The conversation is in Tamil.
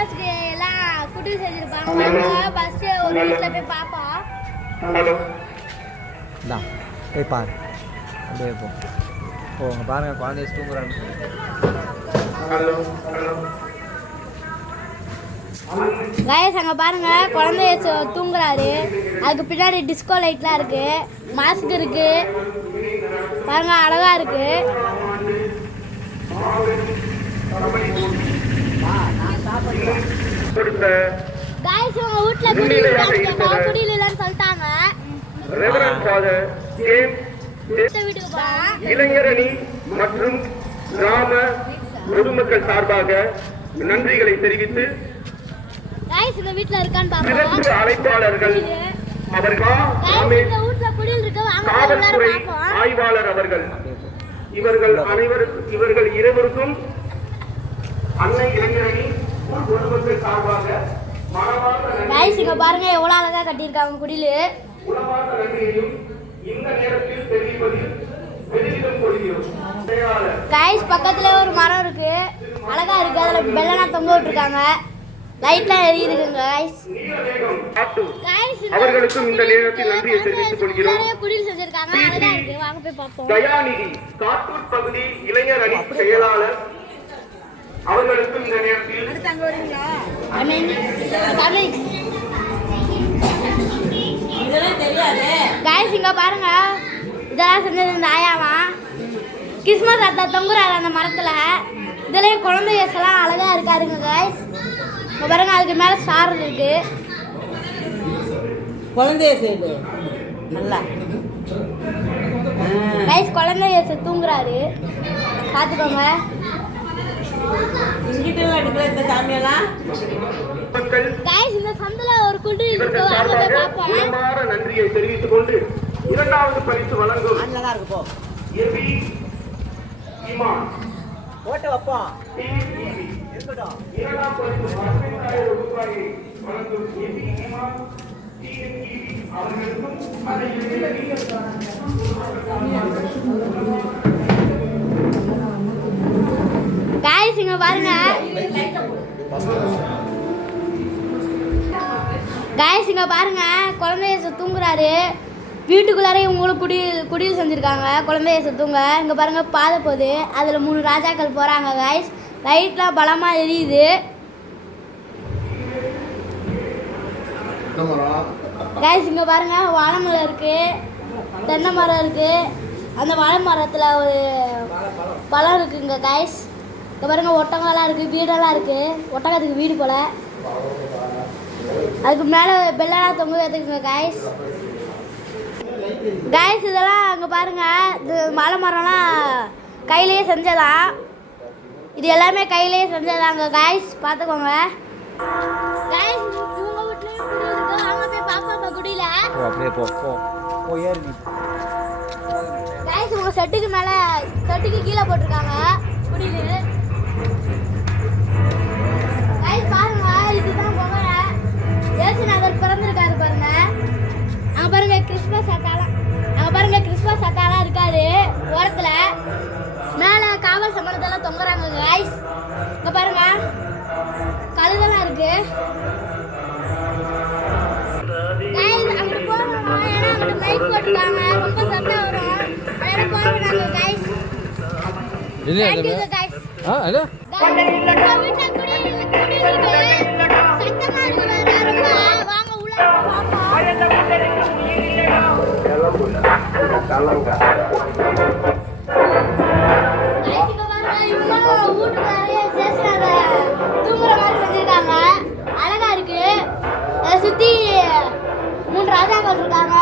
கிறிஸ்மஸ்க்கு எல்லாம் குட்டி செஞ்சிருப்பாங்க. ஃபர்ஸ்ட் ஒரு வீட்ல போய் பாப்போம். போய் பாரு. அப்படியே போ. போங்க பாருங்க, குழந்தைய தூங்குறாங்க. கைஸ் அங்கே பாருங்க, குழந்தைய தூங்குறாரு. அதுக்கு பின்னாடி டிஸ்கோ லைட்லாம் இருக்கு, மாஸ்க் இருக்கு பாருங்க, அழகா இருக்கு. கைஸ் உங்க வீட்ல குடியிலன்னு சொல்லிட்டாங்க. இளைஞரணி மற்றும் கிராம பொதுமக்கள் சார்பாக நன்றிகளை தெரிவித்து இந்த வீட்ல இருக்கான்னு பாப்போம். அழைப்பாளர்கள் காவல்துறை ஆய்வாளர் அவர்கள் இவர்கள் இருவருக்கும் அன்னை இளைஞரணி பொதுமக்கள் சார்பாக இங்க பாருங்க எவ்வளவு அழகா கட்டியிருக்காங்க குடிலு. இந்த நேரத்தில் தெரிவிப்பதில் பெரிதும் கொள்கிறோம். கைஸ் பக்கத்துல ஒரு மரம் இருக்கு, அழகா இருக்கு. அதுல பெல்லனா தொங்க விட்டுருக்காங்க, லைட்லாம் எரியுதுங்க. கைஸ் அவர்களுக்கும் இந்த நேரத்தில் நன்றியை தெரிவித்துக் கொள்கிறோம். நிறைய குடில் செஞ்சிருக்காங்க, அழகா இருக்கு. வாங்க போய் பாப்போம். தயாநிதி காட்டூர் பகுதி இளைஞர் அணி செயலாளர் அவர்களுக்கும் இந்த நேரத்தில் கைஸ் இங்க பாருங்க, இதெல்லாம் செஞ்சது இந்த ஆயாவா. கிறிஸ்மஸ் அத்தா தொங்குறாரு அந்த மரத்துல. இதுலயும் குழந்தை எல்லாம் அழகா இருக்காருங்க கைஸ். இங்க பாருங்க, அதுக்கு மேல ஸ்டார் இருக்கு. குழந்தைய செய்து நல்லா கைஸ் குழந்தை தூங்குறாரு, பாத்துக்கோங்க. இந்த சாமியெல்லாம் கைஸ் இந்த சந்தில ஒரு குடி இருக்கு, வாங்க போய் பாப்போம். நன்றியை தெரிவித்துக் கொண்டு இரண்டாவது பரிசு வழங்கும் அண்ணா இருக்கு. போ எபி இமான் ஓட்ட வைப்போம். இருக்கட்டும். இரண்டாம் பரிசு 15000 ரூபாயை வழங்கும் எபி இமான் அவர்களுக்கும் கைஸ் இங்க பாருங்க, கைஸ் இங்க பாருங்க, குழந்தைய தூங்குறாரு. வீட்டுக்குள்ளாரே இவங்களும் குடியில் செஞ்சுருக்காங்க. குழந்தைய தூங்க இங்கே பாருங்க, பாதை போகுது. அதில் 3 ராஜாக்கள் போகிறாங்க கைஸ். லைட்லாம் பலமாக எரியுது. கைஸ் இங்கே பாருங்க, வாழை மரம் இருக்குது, தென்னை மரம் இருக்குது. அந்த வாழை மரத்தில் ஒரு பழம் இருக்குங்க கைஸ். இங்கே பாருங்க, ஒட்டகம்லாம் இருக்குது, வீடெல்லாம் இருக்குது. ஒட்டகத்துக்கு வீடு போல். அதுக்கு மேலே பெல்லெல்லாம் தொங்க எடுத்துக்குங்க கைஸ். கைஸ் இதெல்லாம் அங்கே பாருங்கள், இது வாழை மரம்லாம் கையிலேயே செஞ்சதான். இது எல்லாமே கையிலேயே செஞ்சதாங்க கைஸ், பார்த்துக்கோங்க. கைஸ் உங்கள் வீட்லேயும் குடி இருக்கு, வாங்க போய் பாப்பாப்பா குடியில். அப்படியே போ போ போ ஏறி. கைஸ் உங்கள் செட்டுக்கு கீழே போட்டிருக்காங்க குடியில். கைஸ் பாருங்க, இதுதான் புகழ ஏசு நகர் பிறந்திருக்காரு பாருங்க. அங்கே பாருங்க கிறிஸ்மஸ் அத்தாலாம் இருக்காரு ஓரத்தில். மேலே காவல் சம்பளத்தெல்லாம் தொங்குறாங்க கைஸ். இங்கே பாருங்க, கழுதெல்லாம் இருக்கு. கைஸ் அங்கிட்டு போகணும், ஏன்னா அங்கிட்டு மைக் போட்டுருக்காங்க, ரொம்ப சத்தம் வரும். அதனால போகணுங்க கைஸ். Thank you guys. வீட்டில் குடி இருக்கு, சத்தமாக இருக்கு வேற ரொம்ப. வாங்க உள்ள தூங்குற மாதிரி செஞ்சிருக்காங்க, அழகா இருக்கு. அதை சுத்தி 3 ராஜாக்கள் இருக்காங்க.